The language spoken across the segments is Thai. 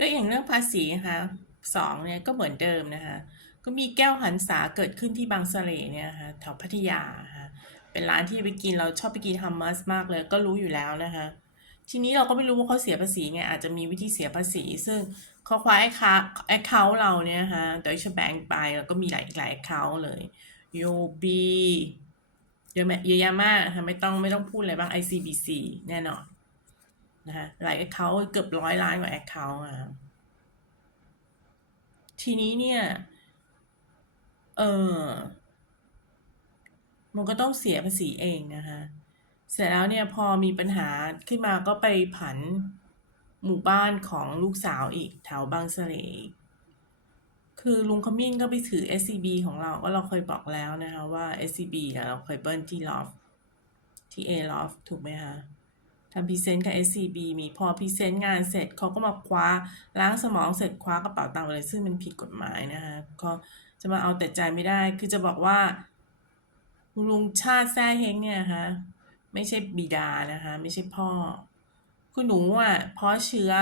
ก็อย่างเรื่องภาษีนะคะสองเนี่ยก็เหมือนเดิมนะคะ ก็มีแก้วหันษาเกิดขึ้นที่บางสะเลเนี่ยนะคะแถวพัทยาค่ะเป็นร้านที่ไปกินเราชอบไปกินฮัมมัสมากเลยก็รู้อยู่แล้วนะคะ ทีนี้เราก็ไม่รู้ว่าเขาเสียภาษีไงอาจจะมีวิธีเสียภาษี ซึ่งเขาคว้าไอ้ค้าไอ้เขาเราเนี่ยนะคะโดยเฉแบงไปแล้วก็มีหลายหลายเขาเลย UOB เยอะแยะเยอะแยะมากนะคะไม่ต้องไม่ต้องพูดอะไรบ้าง ICBC แน่นอน นะคะหลายแอคเคาท์เกือบร้อยล้านกว่าแอคเคาท์อะทีนี้เนี่ย เออมันก็ต้องเสียภาษีเองนะคะ เสร็จแล้วเนี่ยพอมีปัญหาขึ้นมาก็ไปผันหมู่บ้านของลูกสาวอีกแถวบางเลอีกคือลุงขมิ้นก็ไปถือ SCB ของเราก็เราเคยบอกแล้วนะคะว่า SCB เนี่ยเราเคยเบิ้ลที่ Loft ที่ A Loft ถูกไหมคะ ทำพรีเซนต์กับ SCB มีพอพรีเซนต์งานเสร็จเขาก็มาคว้าล้างสมองเสร็จคว้ากระเป๋าตังค์ไปเลยซึ่งมันผิดกฎหมายนะคะก็จะมาเอาแต่ใจไม่ได้ คือจะบอกว่าลุงชาติแท้เฮงเนี่ยนะคะไม่ใช่บิดานะคะ ไม่ใช่พ่อคือหนูอะเพราะเชื้อ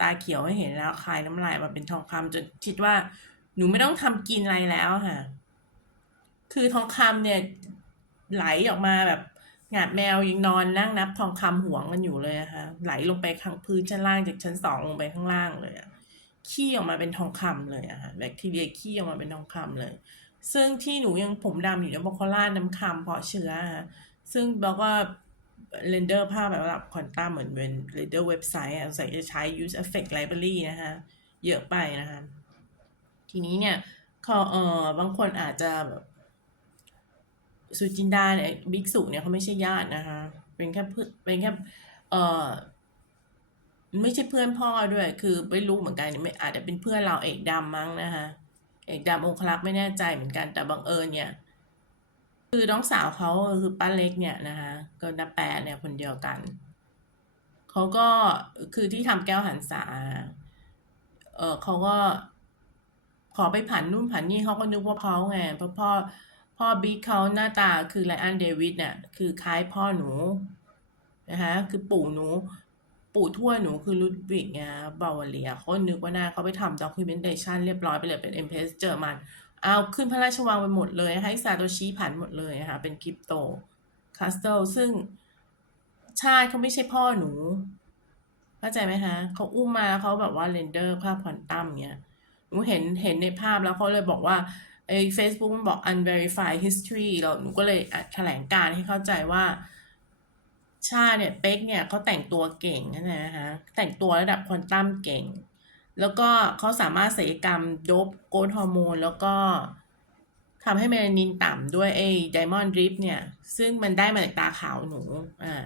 ตาเขียวให้เห็นแล้วคายน้ำลายมาเป็นทองคำจนคิดว่าหนูไม่ต้องทำกินอะไรแล้วค่ะ คือทองคำเนี่ยไหลออกมาแบบ งาดแมวยังนอนนั่งนับทองคำหวงกันอยู่เลยอะค่ะไหลลงไปข้างพื้นชั้นล่างจากชั้นสองลงไปข้างล่างเลยอะขี้ออกมาเป็นทองคำเลยอะค่ะแบคทีเรียขี้ออกมาเป็นทองคำเลย ซึ่งที่หนูยังผมดำอยู่เนี่ยเพราะเขาล่าดน้ำคำเพราะเชื้ออะซึ่งเราก็เรนเดอร์ภาพแบบระดับควอนตัมเหมือนเป็นเรนเดอร์เว็บไซต์อะใส่จะใช้ use effect library นะคะเยอะไปนะคะ ทีนี้เนี่ยเขาเออบางคนอาจจะแบบ สุจินดาเนี่ยบิ๊กสุเนี่ยเขาไม่ใช่ญาตินะคะ เป็นแค่เพื่อนเป็นแค่เออไม่ใช่เพื่อนพ่อด้วย คือไม่รู้เหมือนกันไม่อาจจะเป็นเพื่อนเราเอกดำมั้งนะคะเอกดำองคลักษ์ไม่แน่ใจเหมือนกันแต่บังเอิญเนี่ย คือน้องสาวเขาคือป้าเล็กเนี่ยนะคะก็นาแปะเนี่ยคนเดียวกันเขาก็คือที่ทำแก้วหันษาเออเขาก็ขอไปผันนู่นผันนี่เขาก็นึกว่าเขาไงเพราะพ่อ พ่อบิ๊กเขาหน้าตาคือไลอันเดวิดเนี่ยคือคล้ายพ่อหนูนะคะคือปู่หนู ปู่ทวดหนูคือลุดวิกไงบาวาเรียเขานึกว่าหน้าเขาไปทำด็อกิเมนเทชันเรียบร้อยไปเลยเป็นเอ็มเพสเจอมันเอาขึ้นพระราชวังไปหมดเลยให้ซาโตชิผันหมดเลยนะคะเป็นคริปโตคาสเตลซึ่งชาติเขาไม่ใช่พ่อหนูเข้าใจไหมคะเขาอุ้มมาเขาแบบว่าเรนเดอร์ภาพควอนตัมเนี้ยหนูเห็นเห็นในภาพแล้วเขาเลยบอกว่า ไอ้ Facebook มันบอก unverified history แล้วหนูก็เลยแถลงการให้เข้าใจว่า ชาเนี่ยเป๊กเนี่ยเขาแต่งตัวเก่งนะฮะแต่งตัวระดับควอนตัมเก่ง แล้วก็เขาสามารถศัลยกรรมดบโกรทฮอร์โมน แล้วก็ทำให้เมลานินต่ำด้วยไอ้ไดมอนด์ริปเนี่ย ซึ่งมันได้มาจากตาขาวหนูอ่า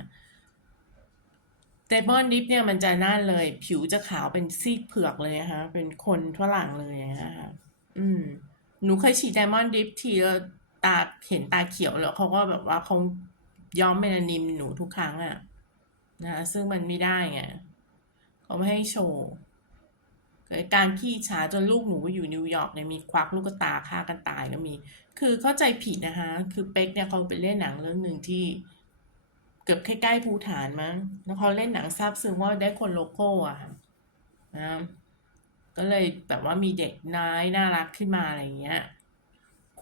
ไดมอนด์ดิฟเนี่ยมันจะนั่นเลย ผิวจะขาวเป็นซีกเผือกเลยนะคะเป็นคนฝรั่งเลยนะคะอืม หนูเคยฉีดไดมอนด์ดิฟทีแล้วตาเห็นตาเขียวแล้วเขาก็แบบว่าเขาย้อมเมลานินหนูทุกครั้งอะนะซึ่งมันไม่ได้ไงเขาไม่ให้โชว์เกิดการขี้ฉาจนลูกหนูไปอยู่นิวยอร์กเนี่ยมีควักลูกตาฆ่ากันตายก็มี คือเข้าใจผิดนะคะ คือเป๊กเนี่ยเขาไปเล่นหนังเรื่องหนึ่งที่ เกือบใกล้ๆภูฐานมั้งแล้วเขาเล่นหนังซาบซึ้งว่าได้คนโลโก้อะนะ ก็เลยแบบว่ามีเด็กน้อยน่ารักขึ้นมาอะไรเงี้ย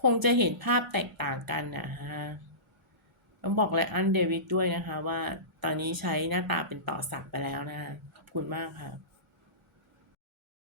คงจะเห็นภาพแตกต่างกันนะฮะต้องบอกเลยอันเดวิดด้วยนะคะว่าตอนนี้ใช้หน้าตาเป็นต่อสักไปแล้วนะขอบคุณมากค่ะ